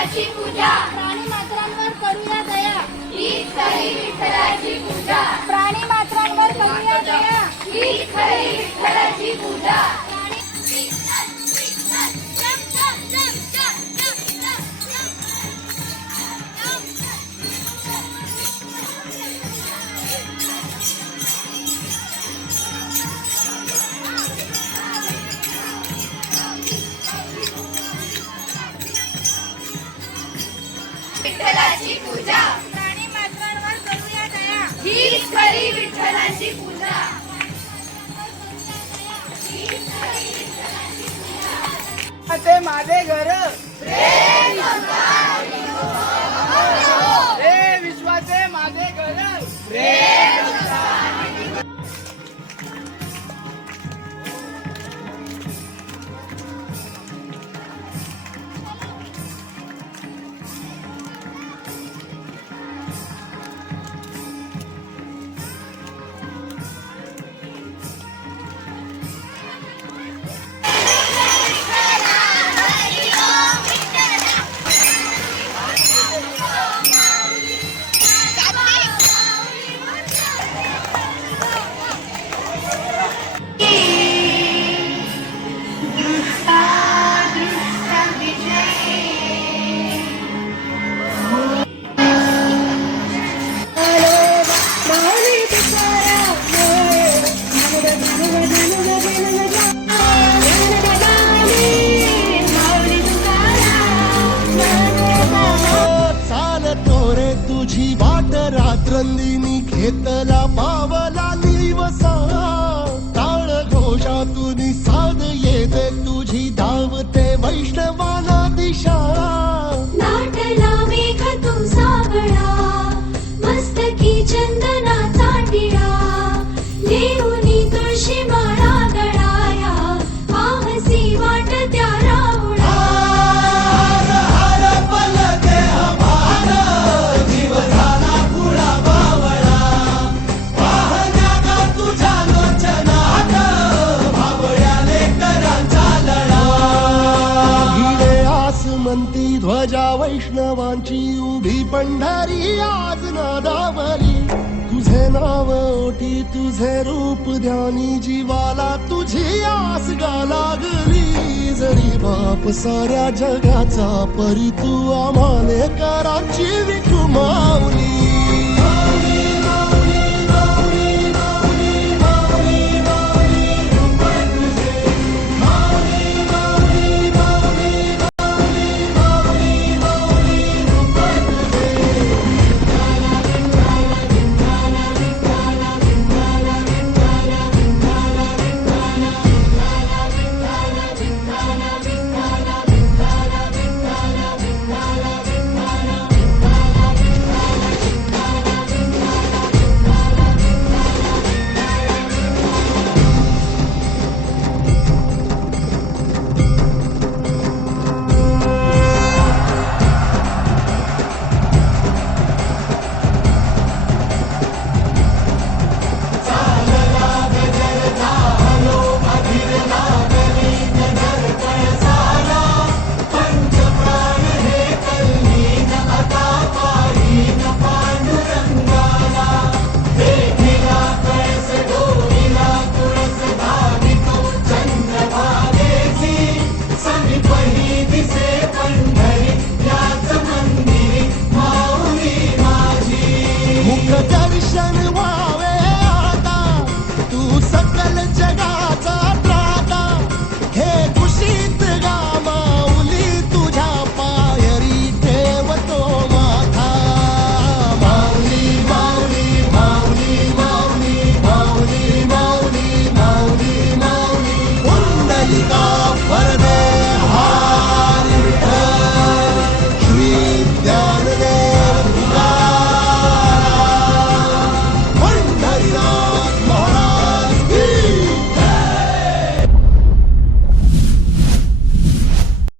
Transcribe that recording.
विठ्ठलाची पूजा, प्राणी मात्रांवर करूया दया, हीच खरी विठ्ठलाची पूजा, प्राणी मात्रांवर करूया दया, हीच खरी विठ्ठलाची पूजा. विठ्ठलाची पूजा, प्राणी मात्रांवर करूया दया, हीच खरी विठ्ठलाची पूजा. ते माझे घर रे विश्वाचे माझे घर तुझी वाट रात्रंदिनी घेतला पावला दिवसा टाळ घोषातून साध येते तुझी धावते वैष्णवाला दिशा नाटला मेघ तू सावळा मस्तकी चंदनाचा टिळा लेऊनी तुळशी माळा गळाया पावसी वाट त्या राहुळा म्हणती ध्वजा वैष्णवांची उभी पंढरी आज नादावली तुझे नाव ओठी तुझे रूप ध्यानी जीवाला तुझी आस गा लागली जरी बाप साऱ्या जगाचा परी तू आम्हाले कराची